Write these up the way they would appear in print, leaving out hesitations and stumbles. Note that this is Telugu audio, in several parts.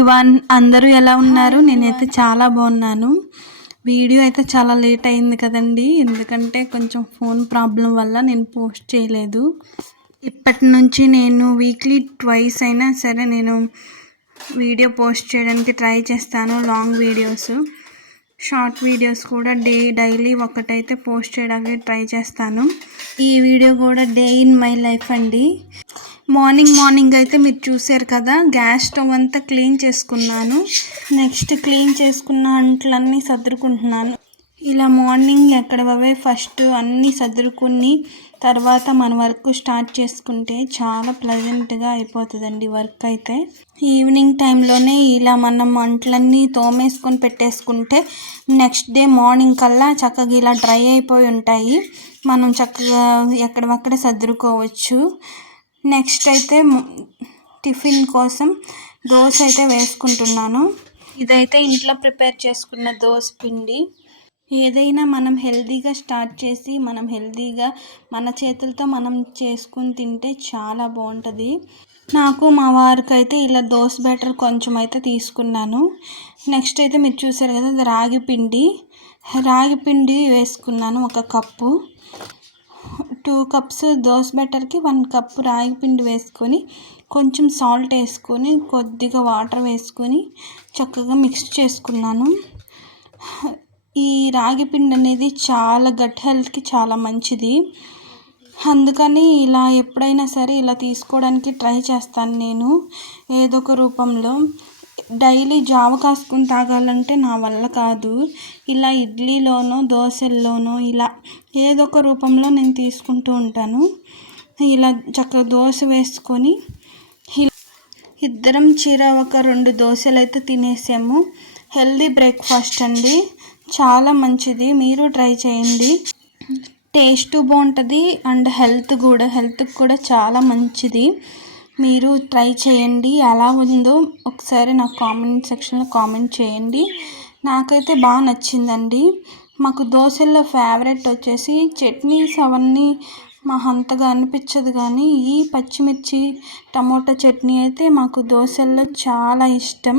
ఎవ్రీవన్, అందరూ ఎలా ఉన్నారు? నేనైతే చాలా బాగున్నాను. వీడియో అయితే చాలా లేట్ అయింది కదండి, ఎందుకంటే కొంచెం ఫోన్ ప్రాబ్లం వల్ల నేను పోస్ట్ చేయలేదు. ఇప్పటి నుంచి నేను వీక్లీ ట్వైస్ అయినా సరే నేను వీడియో పోస్ట్ చేయడానికి ట్రై చేస్తాను. లాంగ్ వీడియోస్, షార్ట్ వీడియోస్ కూడా డైలీ ఒకటైతే పోస్ట్ చేయడానికి ట్రై చేస్తాను. ఈ వీడియో కూడా డే ఇన్ మై లైఫ్ అండి. మార్నింగ్ అయితే మీరు చూసారు కదా, గ్యాస్ స్టవ్ అంతా క్లీన్ చేసుకున్నాను. నెక్స్ట్ క్లీన్ చేసుకున్న అంట్లన్నీ సర్దుకుంటున్నాను. ఇలా మార్నింగ్ ఎక్కడవే ఫస్ట్ అన్నీ సర్దుకుని తర్వాత మన వర్క్ స్టార్ట్ చేసుకుంటే చాలా ప్లెజెంట్గా అయిపోతుందండి వర్క్ అయితే. ఈవినింగ్ టైంలోనే ఇలా మనం అంట్లన్నీ తోమేసుకొని పెట్టేసుకుంటే నెక్స్ట్ డే మార్నింగ్ కల్లా చక్కగా ఇలా డ్రై అయిపోయి ఉంటాయి. మనం చక్కగా ఎక్కడవక్కడ సర్దుకోవచ్చు. నెక్స్ట్ అయితే టిఫిన్ కోసం దోశ అయితే వేసుకుంటున్నాను. ఇదైతే ఇంట్లో ప్రిపేర్ చేసుకున్న దోశ పిండి. ఏదైనా మనం హెల్తీగా స్టార్ట్ చేసి మనం హెల్తీగా మన చేతులతో మనం చేసుకుని తింటే చాలా బాగుంటుంది. నాకు మా వారికి అయితే ఇలా దోశ బ్యాటర్ కొంచెం అయితే తీసుకున్నాను. నెక్స్ట్ అయితే మీరు చూసారు కదా, రాగి పిండి వేసుకున్నాను. 1 కప్పు, 2 కప్స్ దోశ బ్యాటర్కి 1 కప్పు రాగి పిండి వేసుకొని కొంచెం సాల్ట్ వేసుకొని కొద్దిగా వాటర్ వేసుకొని చక్కగా మిక్స్ చేసుకున్నాను. ఈ రాగి పిండి అనేది చాలా గట్ హెల్త్కి చాలా మంచిది. అందుకని ఇలా ఎప్పుడైనా సరే ఇలా తీసుకోవడానికి ట్రై చేస్తాను నేను ఏదో ఒక రూపంలో. డైలీ జావ కాసుకుని తాగాలంటే నా వల్ల కాదు. ఇలా ఇడ్లీలోనో దోశల్లోనో ఇలా ఏదో ఒక రూపంలో నేను తీసుకుంటూ ఉంటాను. ఇలా చక్కగా దోశ వేసుకొని ఇద్దరం ఒక 2 దోశలు అయితే తినేసాము. హెల్దీ బ్రేక్ఫాస్ట్ అండి, చాలా మంచిది. మీరు ట్రై చేయండి. టేస్ట్ బాగుంటుంది అండ్ హెల్త్కి కూడా చాలా మంచిది. మీరు ట్రై చేయండి. ఎలా ఉందో ఒకసారి నాకు కామెంట్ సెక్షన్లో కామెంట్ చేయండి. నాకైతే బాగా నచ్చిందండి. మాకు దోశల్లో ఫేవరెట్ వచ్చేసి చట్నీస్ అవన్నీ అంతగా అనిపించదు, కానీ ఈ పచ్చిమిర్చి టమోటా చట్నీ అయితే మాకు దోశల్లో చాలా ఇష్టం.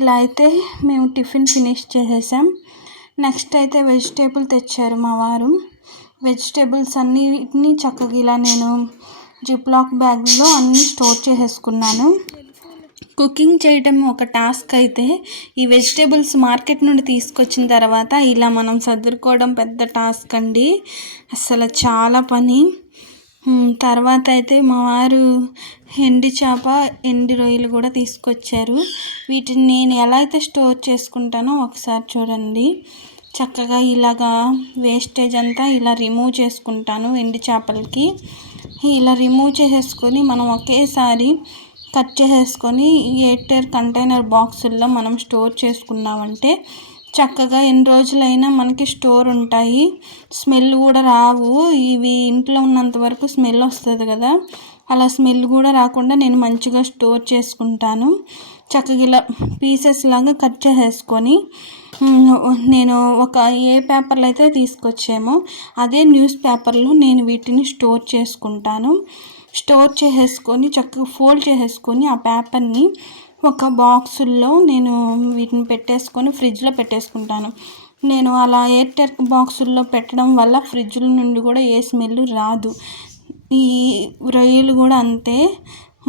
ఇలా అయితే మేము టిఫిన్ ఫినిష్ చేసేసాం. నెక్స్ట్ అయితే వెజిటేబుల్ తెచ్చారు మా వారు. వెజిటేబుల్స్ అన్నిటినీ చక్కగా ఇలా నేను జిప్లాక్ బ్యాగ్లో అన్నీ స్టోర్ చేసేసుకున్నాను. కుకింగ్ చేయడం ఒక టాస్క్ అయితే ఈ వెజిటేబుల్స్ మార్కెట్ నుండి తీసుకొచ్చిన తర్వాత ఇలా మనం సర్దుకోవడం పెద్ద టాస్క్ అండి, అసలు చాలా పని. తర్వాత అయితే మా వారు ఎండి చేప, ఎండి రొయ్యలు కూడా తీసుకొచ్చారు. వీటిని నేను ఎలా అయితే స్టోర్ చేసుకుంటానో ఒకసారి చూడండి. చక్కగా ఇలాగా వేస్టేజ్ అంతా ఇలా రిమూవ్ చేసుకుంటాను. ఎండి చేపలకి ఇలా రిమూవ్ చేసేసుకొని మనం ఒకేసారి కట్ చేసేసుకొని ఎయిర్ కంటైనర్ బాక్సుల్లో మనం స్టోర్ చేసుకున్నామంటే చక్కగా ఎన్ని రోజులైనా మనకి స్టోర్ ఉంటాయి. స్మెల్ కూడా రావు. ఇవి ఇంట్లో ఉన్నంత వరకు స్మెల్ వస్తుంది కదా, అలా స్మెల్ కూడా రాకుండా నేను మంచిగా స్టోర్ చేసుకుంటాను. చక్కగా ఇలా పీసెస్ లాగా కట్ చేసేసుకొని నేను ఏ పేపర్లో అయితే తీసుకొచ్చామో అదే న్యూస్ పేపర్లో నేను వీటిని స్టోర్ చేసుకుంటాను. స్టోర్ చేసేసుకొని చక్కగా ఫోల్డ్ చేసేసుకొని ఆ పేపర్ని ఒక బాక్సుల్లో నేను వీటిని పెట్టేసుకొని ఫ్రిడ్జ్లో పెట్టేసుకుంటాను. నేను అలా ఎయిర్ బాక్సుల్లో పెట్టడం వల్ల ఫ్రిడ్జ్ల నుండి కూడా ఏ స్మెల్ రాదు. ఈ రొయ్యలు కూడా అంతే,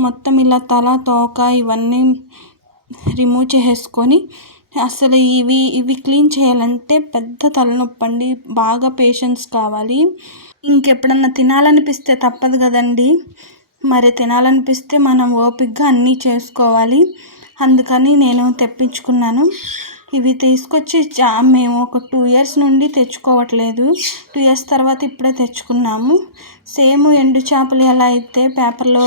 మొత్తం ఇలా తల తోక ఇవన్నీ రిమూవ్ చేసేసుకొని అసలు ఇవి క్లీన్ చేయాలంటే పెద్ద తలనొప్పి అండి, బాగా పేషెన్స్ కావాలి. ఇంకెప్పుడన్నా తినాలనిపిస్తే తప్పదు కదండి, మరి తినాలనిపిస్తే మనం ఓపికగా అన్నీ చేసుకోవాలి. అందుకని నేను తెప్పించుకున్నాను. ఇవి తీసుకొచ్చి మేము ఒక 2 ఇయర్స్ నుండి తెచ్చుకోవట్లేదు. 2 ఇయర్స్ తర్వాత ఇప్పుడే తెచ్చుకున్నాము. సేమ్ ఎండు చేపలు ఎలా అయితే పేపర్లో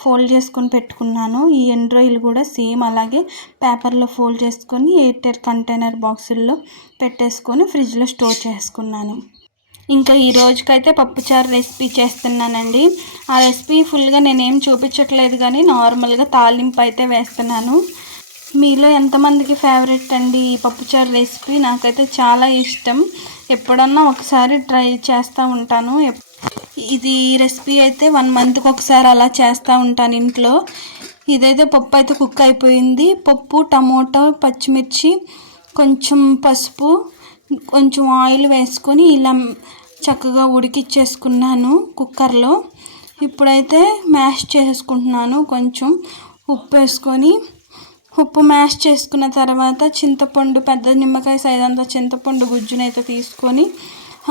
ఫోల్డ్ చేసుకొని పెట్టుకున్నాను, ఈ ఎండు రొయ్యలు కూడా సేమ్ అలాగే పేపర్లో ఫోల్డ్ చేసుకొని ఎయిర్ కంటైనర్ బాక్సుల్లో పెట్టేసుకొని ఫ్రిడ్జ్లో స్టోర్ చేసుకున్నాను. ఇంకా ఈ రోజుకైతే పప్పుచారు రెసిపీ చేస్తున్నానండి. ఆ రెసిపీ ఫుల్గా నేనేం చూపించట్లేదు, కానీ నార్మల్గా తాలింపు అయితే వేస్తున్నాను. మీలో ఎంతమందికి ఫేవరెట్ అండి ఈ పప్పుచారు రెసిపీ? నాకైతే చాలా ఇష్టం. ఎప్పుడన్నా ఒకసారి ట్రై చేస్తూ ఉంటాను. ఇది రెసిపీ అయితే 1 మంత్కి ఒకసారి అలా చేస్తూ ఉంటాను ఇంట్లో. ఇదైతే పప్పు అయితే కుక్ అయిపోయింది. పప్పు, టమోటా, పచ్చిమిర్చి, కొంచెం పసుపు, కొంచెం ఆయిల్ వేసుకొని ఇలా చక్కగా ఉడికిచ్చేసుకున్నాను కుక్కర్లో. ఇప్పుడైతే మ్యాష్ చేసుకుంటున్నాను. కొంచెం ఉప్పు వేసుకొని ఉప్పు మ్యాష్ చేసుకున్న తర్వాత చింతపండు, పెద్ద నిమ్మకాయ సైజ్ అంత చింతపండు గుజ్జునైతే తీసుకొని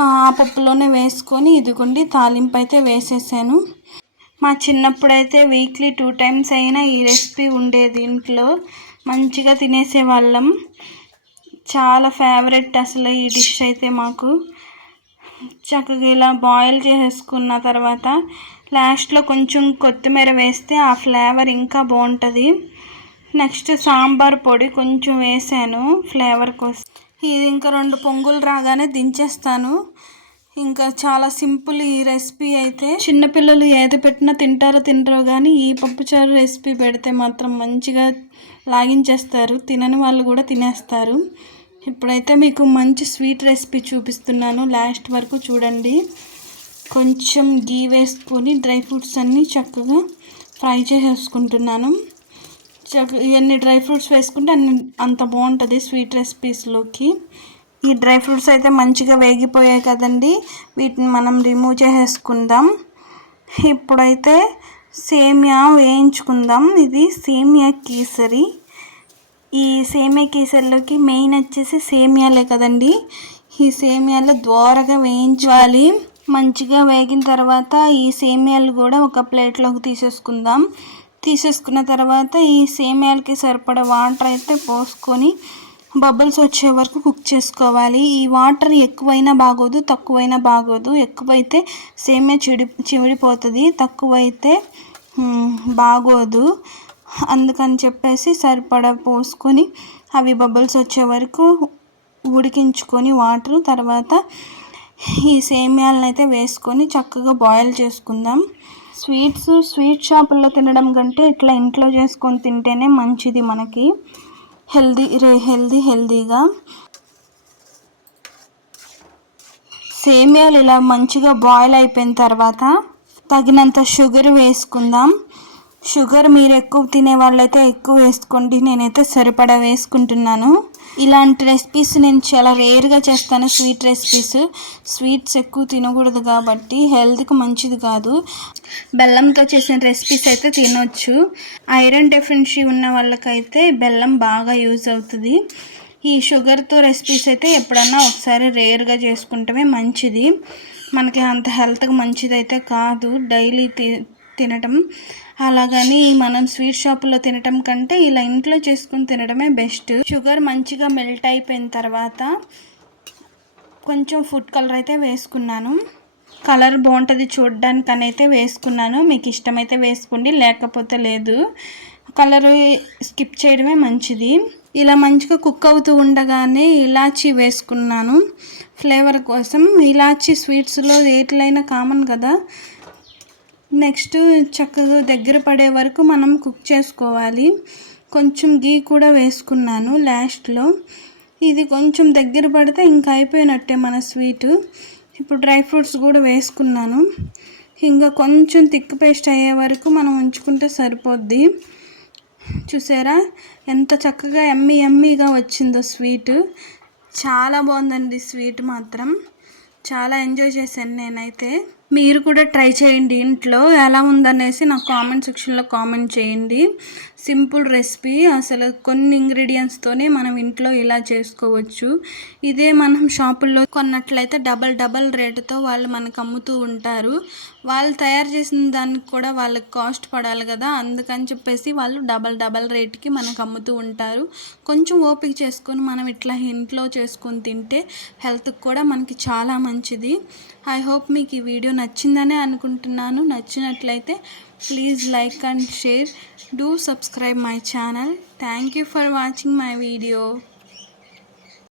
ఆ పప్పులోనే వేసుకొని ఇదిగోండి తాలింపు అయితే వేసేసాను. మా చిన్నప్పుడైతే వీక్లీ 2 times అయినా ఈ రెసిపీ ఉండేది ఇంట్లో. మంచిగా తినేసేవాళ్ళం. చాలా ఫేవరెట్ అసలు ఈ డిష్ అయితే మాకు. చక్కగా ఇలా బాయిల్ చేసేసుకున్న తర్వాత లాస్ట్లో కొంచెం కొత్తిమీర వేస్తే ఆ ఫ్లేవర్ ఇంకా బాగుంటుంది. నెక్స్ట్ సాంబార్ పొడి కొంచెం వేసాను ఫ్లేవర్ కోసం. ఇది ఇంకా 2 పొంగులు రాగానే దించేస్తాను. ఇంకా చాలా సింపుల్ ఈ రెసిపీ అయితే. చిన్నపిల్లలు ఏది పెట్టినా తింటారో తినరో కానీ ఈ పప్పుచారు రెసిపీ పెడితే మాత్రం మంచిగా లాగించేస్తారు. తినని వాళ్ళు కూడా తినేస్తారు. ఇప్పుడైతే మీకు మంచి స్వీట్ రెసిపీ చూపిస్తున్నాను, లాస్ట్ వరకు చూడండి. కొంచెం గీ వేసుకొని డ్రై ఫ్రూట్స్ అన్నీ చక్కగా ఫ్రై చేసేసుకుంటున్నాను. ఇవన్నీ డ్రై ఫ్రూట్స్ వేసుకుంటే అంత బాగుంటుంది స్వీట్ రెసిపీస్లోకి. ఈ డ్రై ఫ్రూట్స్ అయితే మంచిగా వేగిపోయాయి కదండి, వీటిని మనం రిమూవ్ చేసేసుకుందాం. ఇప్పుడైతే సేమియా వేయించుకుందాం. ఇది సేమియా కేసరి. ఈ సేమియా కేసరిలోకి మెయిన్ వచ్చేసి సేమియాలే కదండి. ఈ సేమియాలు దోరగా వేయించాలి. మంచిగా వేగిన తర్వాత ఈ సేమియాలు కూడా ఒక ప్లేట్లోకి తీసేసుకున్న తర్వాత ఈ సేమియాలకి సరిపడా వాటర్ అయితే పోసుకొని బబుల్స్ వచ్చే వరకు కుక్ చేసుకోవాలి. ఈ వాటర్ ఎక్కువైనా బాగోదు, తక్కువైనా బాగోదు. ఎక్కువైతే సేమియా చివిడిపోతుంది, తక్కువైతే బాగోదు. అందుకని చెప్పేసి సరిపడా పోసుకొని అవి బబుల్స్ వచ్చే వరకు ఉడికించుకొని వాటర్ తర్వాత ఈ సేమియాలను అయితే వేసుకొని చక్కగా బాయిల్ చేసుకుందాం. స్వీట్ షాపుల్లో కంటే ఇట్లా ఇంట్లో చేసుకొని తింటేనే మంచిది మనకి. హెల్దీగా సేమియాలు ఇలా మంచిగా బాయిల్ అయిపోయిన తర్వాత తగినంత షుగర్ వేసుకుందాం. షుగర్ మీరు ఎక్కువ తినే వాళ్ళైతే ఎక్కువ వేసుకోండి, నేనైతే సరిపడా వేసుకుంటున్నాను. ఇలాంటి రెసిపీస్ నేను చాలా రేర్గా చేస్తాను. స్వీట్స్ ఎక్కువ తినకూడదు కాబట్టి హెల్త్కి మంచిది కాదు. బెల్లంతో చేసిన రెసిపీస్ అయితే తినొచ్చు. ఐరన్ డెఫిషియన్సీ ఉన్న వాళ్ళకైతే బెల్లం బాగా యూజ్ అవుతుంది. ఈ షుగర్తో రెసిపీస్ అయితే ఎప్పుడన్నా ఒకసారి రేర్గా చేసుకుంటమే మంచిది. మనకి అంత హెల్త్కి మంచిది అయితే కాదు డైలీ తినటం. అలాగని మనం స్వీట్ షాపుల్లో తినటం కంటే ఇలా ఇంట్లో చేసుకుని తినడమే బెస్ట్. షుగర్ మంచిగా మెల్ట్ అయిపోయిన తర్వాత కొంచెం ఫుడ్ కలర్ అయితే వేసుకున్నాను. కలర్ బాగుంటుంది చూడడానికి అని అయితే వేసుకున్నాను. మీకు ఇష్టమైతే వేసుకోండి, లేకపోతే లేదు. కలర్ స్కిప్ చేయడమే మంచిది. ఇలా మంచిగా కుక్ అవుతూ ఉండగానే ఇలాచీ వేసుకున్నాను ఫ్లేవర్ కోసం. ఇలాచీ స్వీట్స్లో ఏట్లైనా కామన్ కదా. నెక్స్ట్ చక్కగా దగ్గర పడే వరకు మనం కుక్ చేసుకోవాలి. కొంచెం గీ కూడా వేసుకున్నాను లాస్ట్లో. ఇది కొంచెం దగ్గర పడితే ఇంకా అయిపోయినట్టే మన స్వీటు. ఇప్పుడు డ్రై ఫ్రూట్స్ కూడా వేసుకున్నాను. ఇంకా కొంచెం థిక్ పేస్ట్ అయ్యే వరకు మనం ఉంచుకుంటే సరిపోద్ది. చూసారా ఎంత చక్కగా యమ్మీగా వచ్చిందో స్వీటు. చాలా బాగుందండి స్వీట్ మాత్రం. చాలా ఎంజాయ్ చేశాను నేనైతే. మీరు కూడా ట్రై చేయండి ఇంట్లో. ఎలా ఉందనేసి నాకు కామెంట్ సెక్షన్లో కామెంట్ చేయండి. సింపుల్ రెసిపీ, అసలు కొన్ని ఇంగ్రీడియంట్స్తోనే మనం ఇంట్లో ఇలా చేసుకోవచ్చు. ఇదే మనం షాపుల్లో కొన్నట్లయితే డబల్ రేటుతో వాళ్ళు మనకు అమ్ముతూ ఉంటారు. వాళ్ళు తయారు చేసిన దానికి కూడా వాళ్ళకి కాస్ట్ పడాలి కదా, అందుకని చెప్పేసి వాళ్ళు డబల్ రేట్కి మనకు అమ్ముతూ ఉంటారు. కొంచెం ఓపిక చేసుకొని మనం ఇట్లా ఇంట్లో చేసుకొని తింటే హెల్త్కి కూడా మనకి చాలా మంచిది. ఐ హోప్ మీకు ఈ వీడియో నచ్చిందనే అనుకుంటున్నాను. నచ్చినట్లయితే please like and share. Do subscribe my channel. Thank you for watching my video.